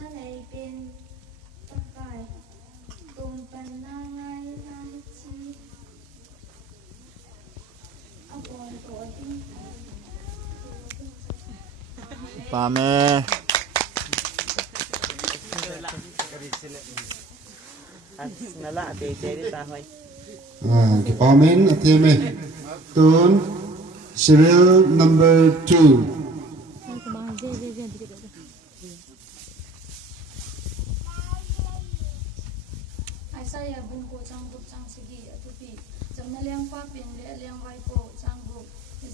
ท่านไอเป็นตะไคร่ตรงเป็นนางไงนางชีเอาบอลตัวที่ Pame. Nala tete ta hoy. Cái comment thêm ấy. Tune serial number 2. ai sai ya bun ko chang bu chang sigi atupi jamna liang pa pin le liang vai po chang bu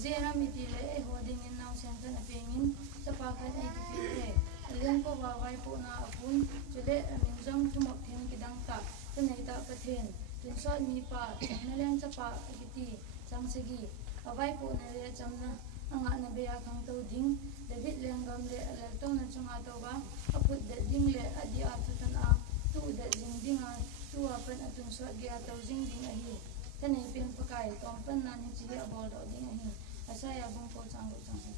zera miti le e hoding in now sen kan apengin sa pa kha ai ti le liang ko wa vai po na apun chule min jang thumo them kidang ta nei ta pathen tin so mi pa jamna liang cha pa kiti chang sigi avai po na le jamna anga na be khang to ding david liang gam le la to na chunga to ba aput de ding le adi a tutan a tu de jing ding a tu apan atun so ge a to jing ding a hi tanai pen pakai tom pan nan hi chi a bol do ding a hi asa ya bung ko chang go chang hi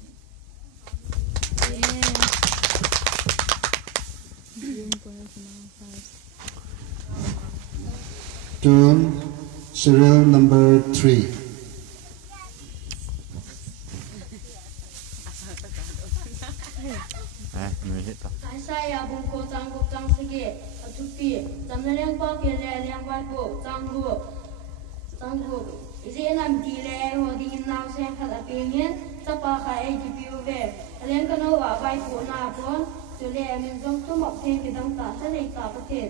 Tune serial number 3. Người hết rồi. ai sai ya bung ko chang go chang sigi atupi jamna liang pa ke le liang vai po chang go je nam di le ho ding naw sen khat a pe ngen cha pa kha ai di piu ve liang ka no wa vai po na pon to le min jong tu mok the ki dang ta sa nei ta pa ke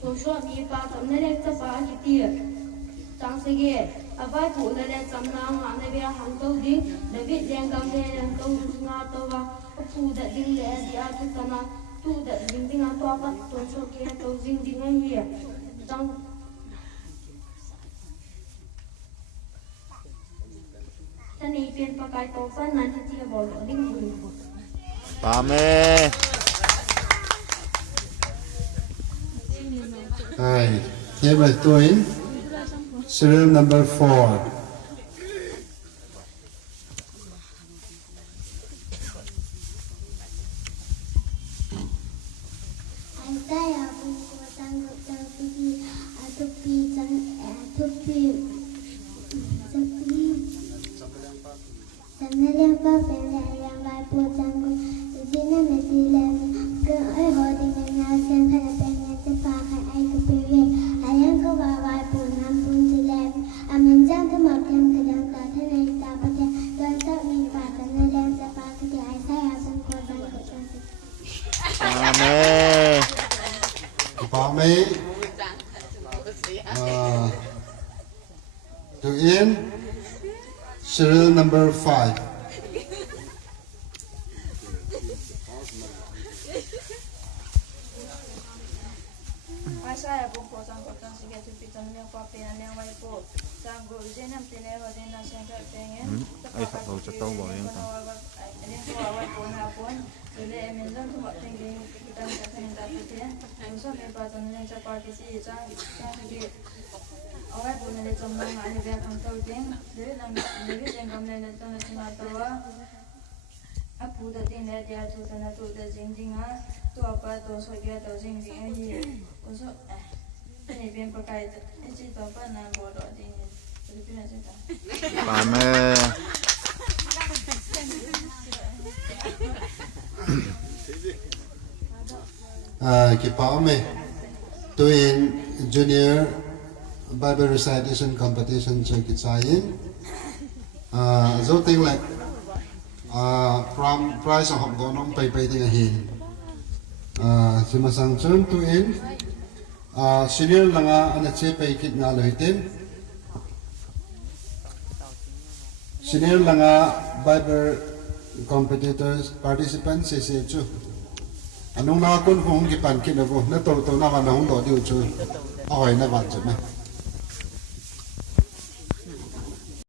to sho mi pa jamna liang cha pa ki ti chang sigi a vai po le le jamna nga ne be hang to ding david liang gam le liang to nga to wa tu da ding le dia tu kana tu da ding ding a to pa to so ke to ding ding a hi tang tani pen pakai to pa nan ti bol ding ding Pame. Hai, thêm một tuổi. Serial number 4. Saya buku sanggup sang sigi atupi sepi sana liang pa pele liang vai po sanggup sini mesti lem ke ai hoding dengan sen kana pengen cepat ai ke piwe ayang ko vai po nam pun silem amin jang ke mak yang kedang ta thanai ta pate tuan ta min pa sana liang cepat ke ai saya buku sanggup sang sigi Pame. Cái comment. To in serial number 5. ai sai ya bung ko chang go chang sigi atupi jamna liang pa pe liang vai po chang go je nam te le ho ding na sen khat pe ngen Ai thật đầu cho tao bảo em ta. liang ko wa po na pon to le min jong tu mok the ding ki dang ta sen ta pe te so me pa jamna liang cha pa ki si chang sigi awai po na le jamna nga ne be khang to ding le dang gam le na to na chunga to wa apu da din le dia tu ta na tu da jing ding a tu apa to so ge to jing ding a hi ko so ni bien pa kai e chi to pa na bo do ding ni tu na se ta Pame. Cái comment. To in junior Bible recitation competition cho cái sai. Dấu tiếng lại. From prize học đó nó bay bay tiếng hin. Xin mà sang chân to in. Senior là nga anh chế bay kít nga lời tên. Senior là nga Bible competitors participants sẽ chú. Anong na kun kung gipan kin na po na to na ka na hong do diyo chú. Okay na ba chú na.